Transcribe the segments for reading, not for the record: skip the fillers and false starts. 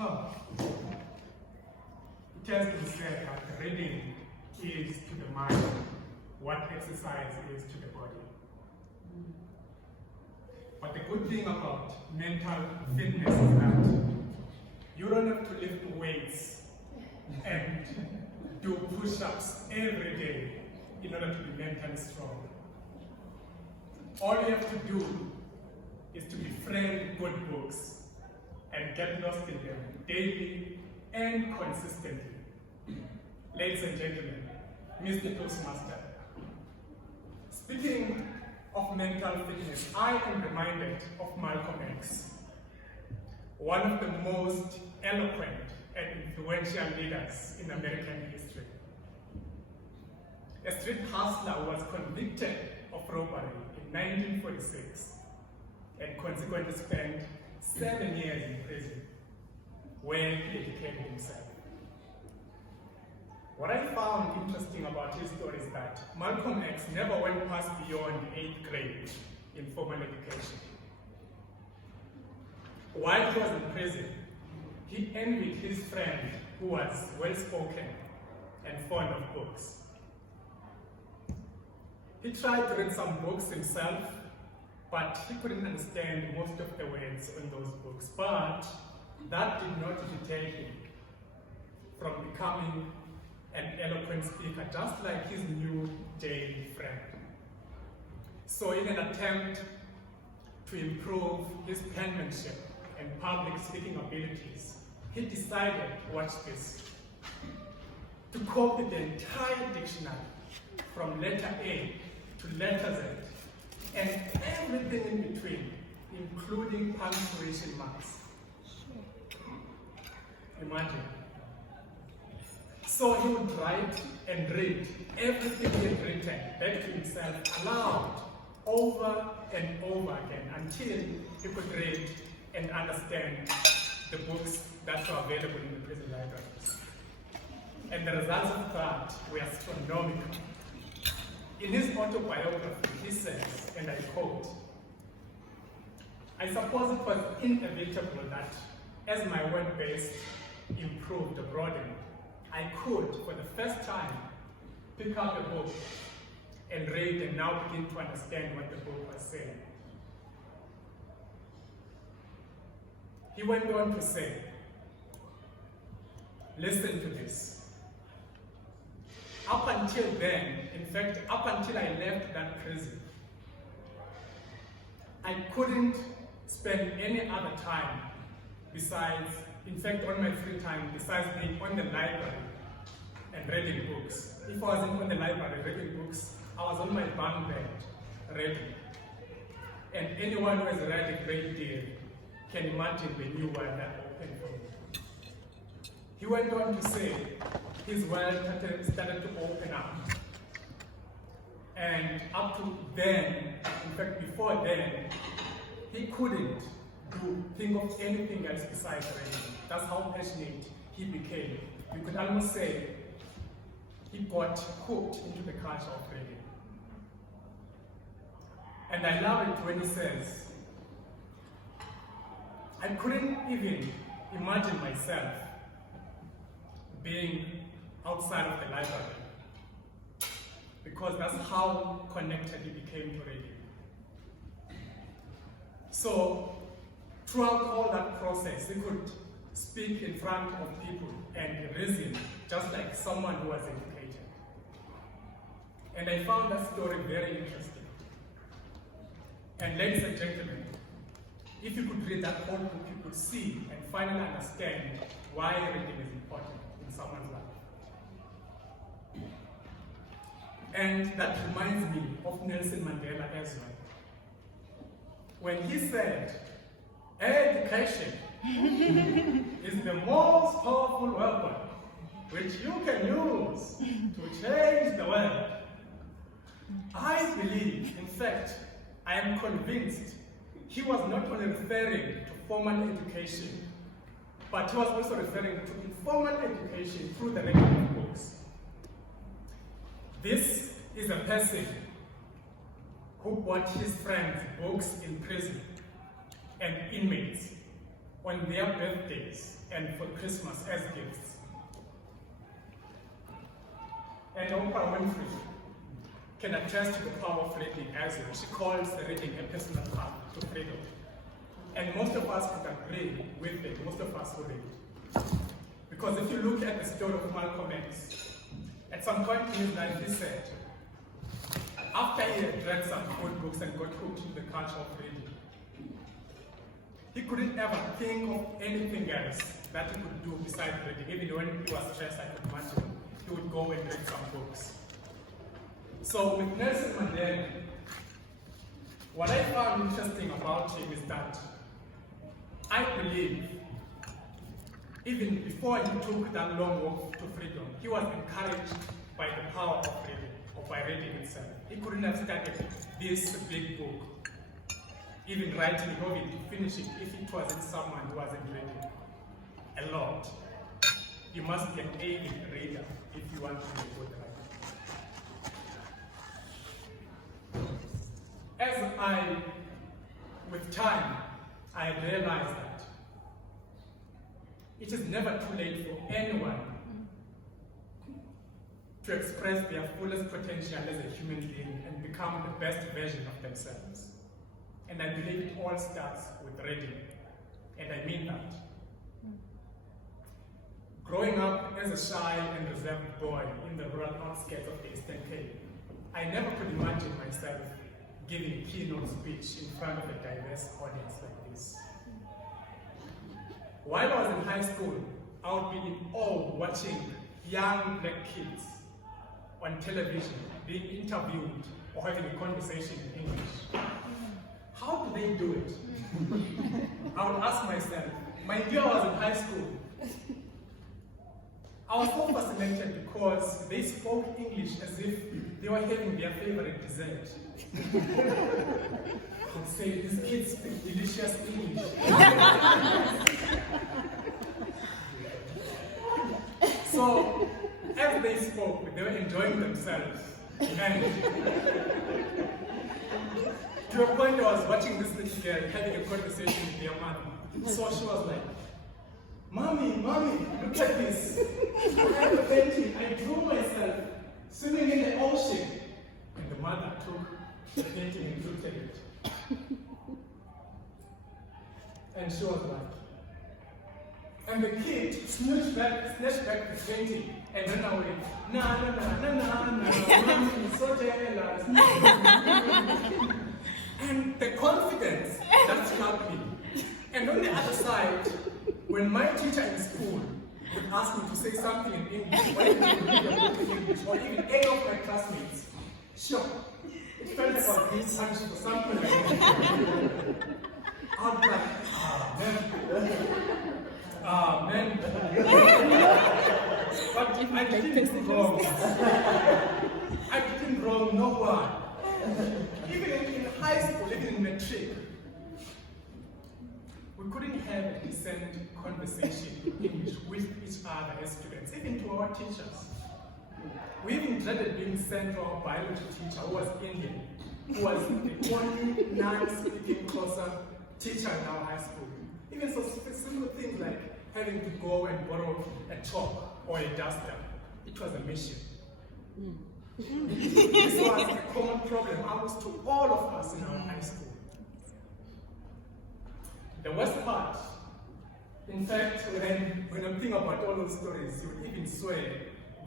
Oh. It has been said that reading is to the mind what exercise is to the body. But the good thing about mental fitness is that you don't have to lift weights and do push-ups every day in order to be mentally strong. All you have to do is to befriend good books and get lost in them daily and consistently. Ladies and gentlemen, Mr. Toastmaster. Speaking of mental fitness, I am reminded of Malcolm X, one of the most eloquent and influential leaders in American history. A street hustler was convicted of robbery in 1946 and consequently spent 7 years in prison, where he educated himself. What I found interesting about his story is that Malcolm X never went past beyond 8th grade in formal education. While he was in prison, he envied his friend who was well-spoken and fond of books. He tried to read some books himself, but he couldn't understand most of the words in those books. But that did not deter him from becoming an eloquent speaker, just like his new day friend. So in an attempt to improve his penmanship and public speaking abilities, he decided, watch this, to copy the entire dictionary from letter A to letter Z, and everything in between, including punctuation marks. Imagine. So he would write and read everything he had written back to himself aloud, over and over again, until he could read and understand the books that were available in the prison libraries. And the results of that were astronomical. In his autobiography, he says, and I quote, "I suppose it was inevitable that as my word base improved or broadened, I could, for the first time, pick up a book and read and now begin to understand what the book was saying." He went on to say, listen to this. Up until then, in fact, up until I left that prison, I couldn't spend any other time besides, in fact, on my free time, besides being on the library and reading books. If I wasn't on the library reading books, I was on my bunk bed reading. And anyone who has read a great deal can imagine the new world that opened for me. He went on to say his world started to open up. And up to then, in fact before then, he couldn't think of anything else besides reading. That's how passionate he became. You could almost say he got hooked into the culture of reading. And I love it when he says, I couldn't even imagine myself being outside of the library, because that's how connected he became to reading. So throughout all that process, he could speak in front of people and reason just like someone who was educated. And I found that story very interesting. And ladies and gentlemen, if you could read that whole book, you could see and finally understand why reading is important in someone's life. And that reminds me of Nelson Mandela as well. When he said, education is the most powerful weapon which you can use to change the world. I believe, in fact, I am convinced he was not only referring to formal education, but he was also referring to informal education through the reading of books. This is a person who bought his friends books in prison and inmates on their birthdays and for Christmas as gifts. And Oprah Winfrey can attest to the power of reading as well. She calls reading a personal path to freedom. And most of us could agree with it, most of us who read. Because if you look at the story of Malcolm X, at some point in his life he said, after he had read some good books and got hooked into the culture of reading, he couldn't ever think of anything else that he could do besides reading. Even when he was stressed, I could imagine, he would go and read some books. So with Nelson Mandela, what I found interesting about him is that I believe even before he took that long walk to freedom, he was encouraged by the power of reading, or by reading itself. He couldn't have started this big book, even writing of it, to finish it, if it wasn't someone who wasn't reading a lot. You must be an avid reader if you want to be a good writer. With time, I realized that it is never too late for anyone to express their fullest potential as a human being and become the best version of themselves. And I believe it all starts with reading, and I mean that. Growing up as a shy and reserved boy in the rural outskirts of the Eastern Cape, I never could imagine myself giving a keynote speech in front of a diverse audience like this. While I was in high school, I would be in awe watching young black kids on television being interviewed or having a conversation in English. How do they do it? I would ask myself, my dear, I was in high school. I was so fascinated because they spoke English as if they were having their favorite dessert. I would say, these kids speak delicious English. So, as they spoke, they were enjoying themselves. And to a point, I was watching this little girl having a conversation with their mother. So she was like, Mommy, look at this. I have a painting. I drew myself swimming in the ocean. And the mother took the painting and looked at it. And she was like, and the kid snatched back the painting and ran away. Na, mommy is so jealous. And the confidence that struck me. And on the other side, when my teacher in school would ask me to say something in English, or even to read a book in English, or even any of my classmates, sure, it felt like I was being punished for something like that. I would be like, amen. But I didn't wrong. I didn't wrong no one. Even in high school, even in matric, we couldn't have a decent conversation in English with each other as students, even to our teachers. We even dreaded being sent to our biology teacher, who was Indian, who was the only non-speaking Xhosa teacher in our high school. Even so simple things like having to go and borrow a chalk or a duster. It was a mission. This was a common problem almost to all of us in our high school. The worst part, in fact, when I think about all those stories, you would even swear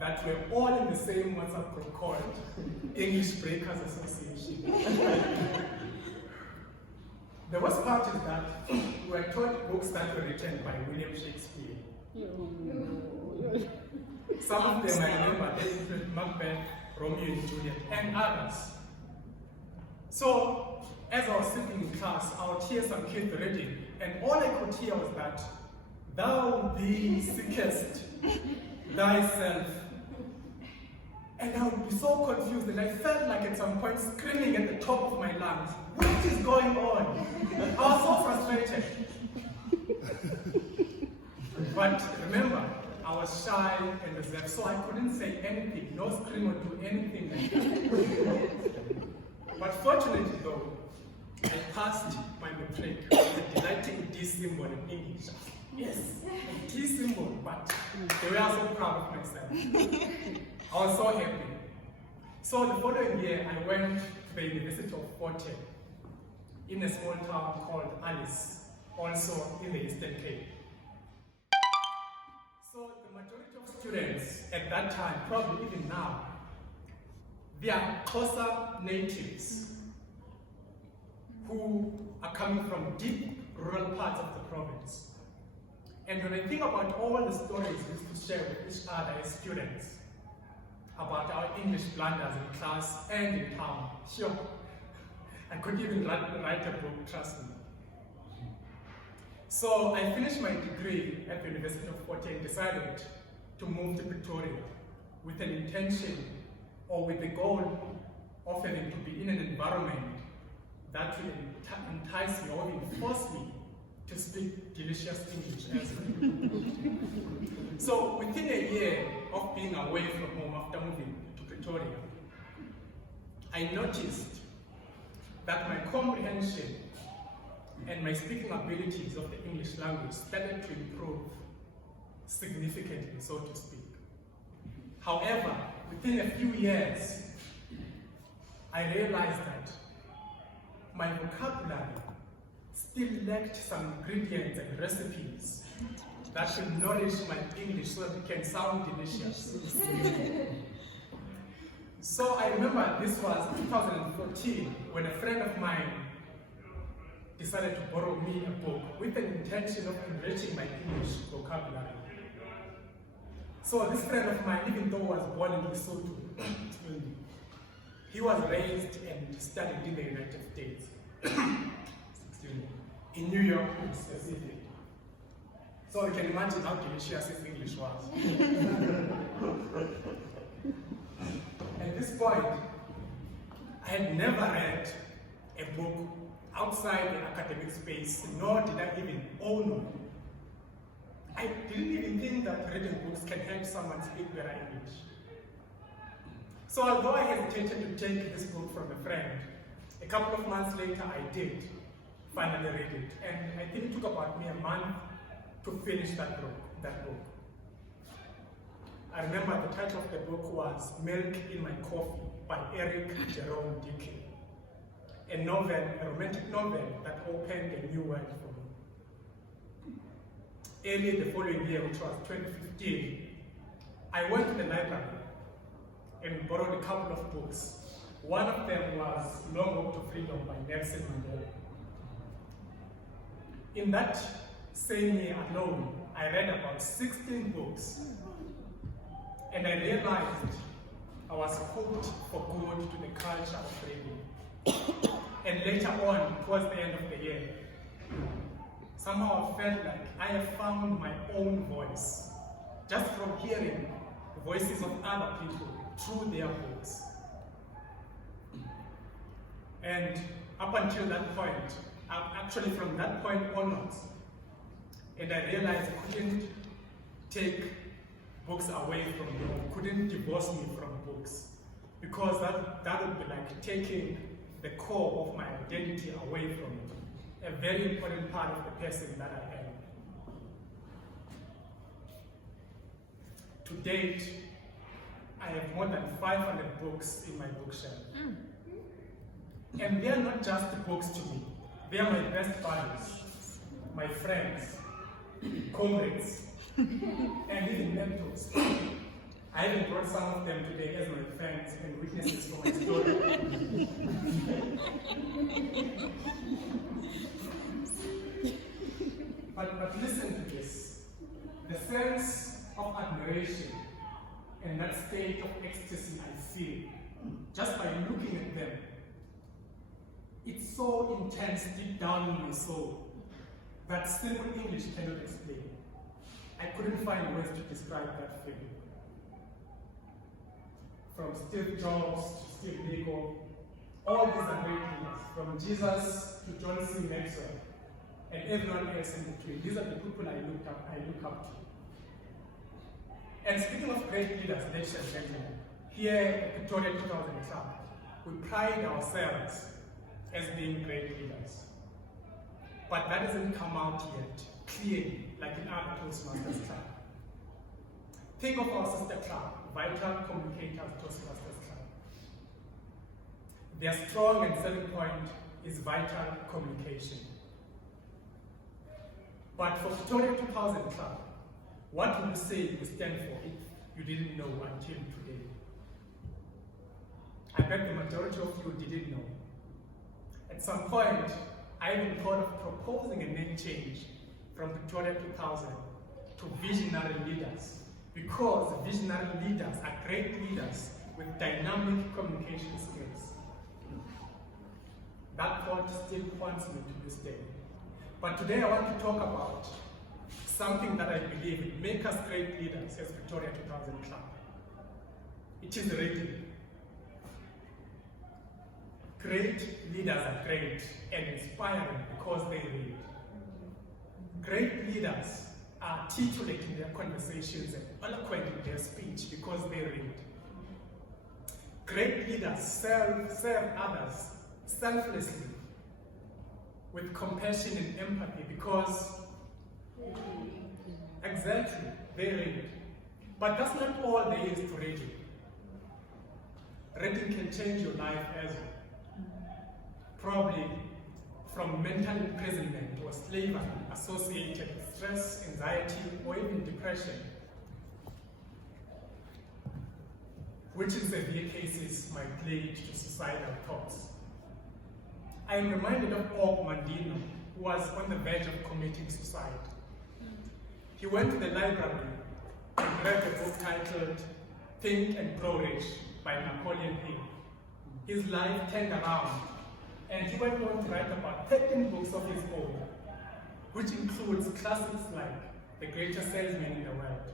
that we're all in the same WhatsApp group called English Breakers Association. The worst part is that we were taught books that were written by William Shakespeare. Some of them I remember, they include Macbeth, Romeo and Juliet, and others. So, as I was sitting in class, I would hear some kids reading, and all I could hear was that, thou thee seekest thyself. And I would be so confused, and I felt like at some point screaming at the top of my lungs, what is going on? I was so frustrated. But remember, I was shy and reserved, so I couldn't say anything, no scream or do anything like that. But fortunately though, I passed my matric with a delighting D symbol in English. Yes, D symbol, but they were so proud of myself. I was so happy. So the following year, I went to the University of Forte in a small town called Alice, also in the Eastern Cape. So the majority of students at that time, probably even now, they are Xhosa natives who are coming from deep rural parts of the province. And when I think about all the stories we used to share with each other as students about our English blunders in class and in town, sure, I could even write a book, trust me. So I finished my degree at the University of Forte and decided to move to Pretoria with an intention or with the goal of having to be in an environment that will entice me or even force me to speak delicious English as well. So within a year of being away from home after moving to Pretoria, I noticed that my comprehension and my speaking abilities of the English language started to improve significantly, so to speak. However, within a few years, I realized that my vocabulary still lacked some ingredients and recipes that should nourish my English so that it can sound delicious. So I remember this was 2014 when a friend of mine decided to borrow me a book with the intention of enriching my English vocabulary. So this friend of mine, even though he was born in Lesotho, he was raised and studied in the United States, in New York specifically. So you can imagine how delicious his English was. At this point, I had never read a book outside the academic space, nor did I even own one. I didn't even think that reading books can help someone speak better English. So although I hesitated to take this book from a friend, a couple of months later I did finally read it. And I think it took about me a month to finish that book. I remember the title of the book was Milk in My Coffee by Eric Jerome Dickey. A novel, a romantic novel that opened a new world for me. Early the following year, which was 2015, I went to the library and borrowed a couple of books. One of them was Long Walk to Freedom by Nelson Mandela. In that same year alone, I read about 16 books, and I realized I was hooked for good to the culture of reading. And later on, towards the end of the year, somehow I felt like I have found my own voice, just from hearing the voices of other people through their books. And up until that point, actually from that point onwards, and I realized I couldn't take books away from me, or couldn't divorce me from books, because that would be like taking the core of my identity away from me, a very important part of the person that I am. To date, I have more than 500 books in my bookshelf. And they are not just books to me, they are my best buddies, my friends, comrades, and even mentors. I even brought some of them today as my friends and witnesses for my story. But listen to this. The sense of admiration and that state of ecstasy I feel just by looking at them, it's so intense deep down in my soul that simple English cannot explain. I couldn't find words to describe that feeling. From Steve Jobs to Steve Biko, all these are great leaders, from Jesus to John C. Maxwell, and everyone else in between. These are the people I look up to. And speaking of great leaders, ladies and gentlemen, here at Victoria 2000 Club, we pride ourselves as being great leaders. But that doesn't come out yet clearly, like in other Toastmasters club. Think of our sister club, Vital Communicators Toastmasters Club. Their strong and selling point is vital communication. But for Victoria 2000 Club, what would you say you stand for if you didn't know until today? I bet the majority of you didn't know. At some point, I even thought of proposing a name change from Victoria 2000 to Visionary Leaders, because visionary leaders are great leaders with dynamic communication skills. That thought still haunts me to this day. But today I want to talk about something that I believe will make us great leaders as Victoria 2000 Club. It is reading. Great leaders are great and inspiring because they read. Great leaders are articulate in their conversations and eloquent in their speech because they read. Great leaders serve others selflessly with compassion and empathy because exactly, they read. But that's not all there is to reading. Reading can change your life as well. Probably from mental imprisonment or slavery associated with stress, anxiety, or even depression, which in severe cases might lead to suicidal thoughts. I am reminded of Og Mandino, who was on the verge of committing suicide. He went to the library and read a book titled Think and Grow Rich by Napoleon Hill. His life turned around, and he went on to write about 13 books of his own, which includes classics like The Greatest Salesman in the World,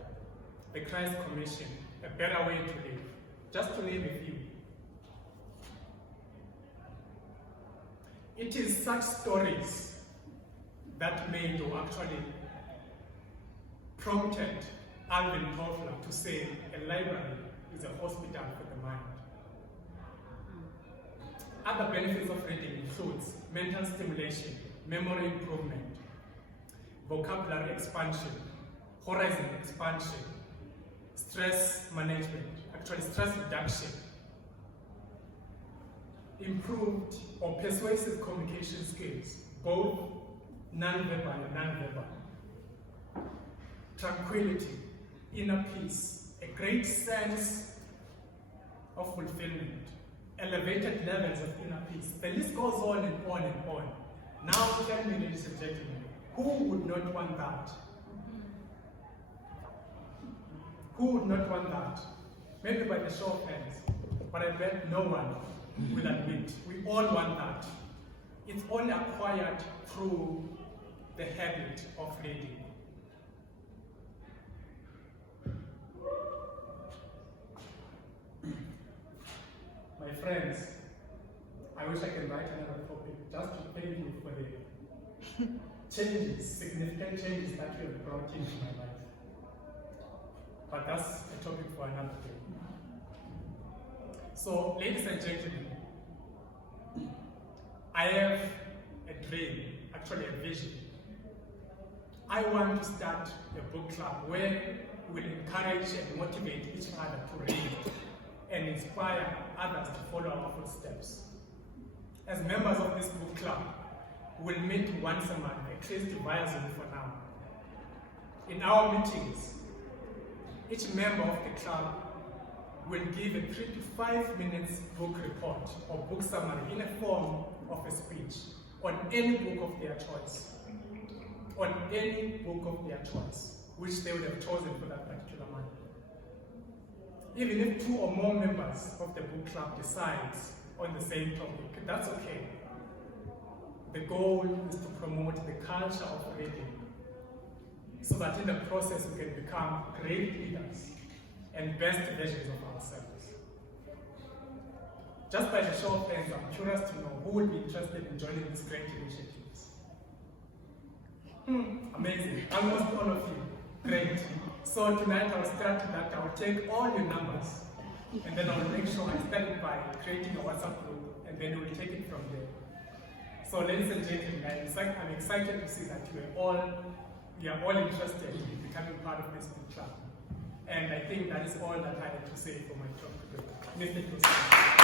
The Christ Commission, A Better Way to Live, just to name a few. It is such stories that made, or actually prompted, Alvin Toffler to say a library is a hospital for the mind. Other benefits of reading includes mental stimulation, memory improvement, vocabulary expansion, horizon expansion, stress management, actually stress reduction, improved or persuasive communication skills, both non-verbal and non-verbal, tranquility, inner peace, a great sense of fulfillment, elevated levels of inner peace. The list goes on and on and on. Now tell me, ladies and gentlemen, who would not want that? Who would not want that? Maybe by the show of hands, but I bet no one will admit. We all want that. It's only acquired through the habit of reading. My friends, I wish I could write another topic just to thank you for the changes, significant changes that you have brought into my life. But that's a topic for another day. So, ladies and gentlemen, I have a dream, actually a vision. I want to start a book club where we will encourage and motivate each other to read and inspire others to follow our footsteps. As members of this book club, we'll meet once a month, at least via Zoom for now. In our meetings, each member of the club will give a 3 to 5 minutes book report or book summary in a form of a speech on any book of their choice. On any book of their choice, which they would have chosen for that particular month. Even if 2 or more members of the book club decides on the same topic, that's okay. The goal is to promote the culture of reading, so that in the process we can become great leaders and best versions of ourselves. Just by the show of hands, I'm curious to know who would be interested in joining these great initiatives. Amazing, almost all of you. Great. So tonight I'll start that. I'll take all your numbers and then I'll make sure I start by creating a WhatsApp group and then we'll take it from there. So ladies and gentlemen, I'm excited to see that you are all interested in becoming part of this book club. And I think that is all that I have to say for my talk today. Mr. Toastmasters.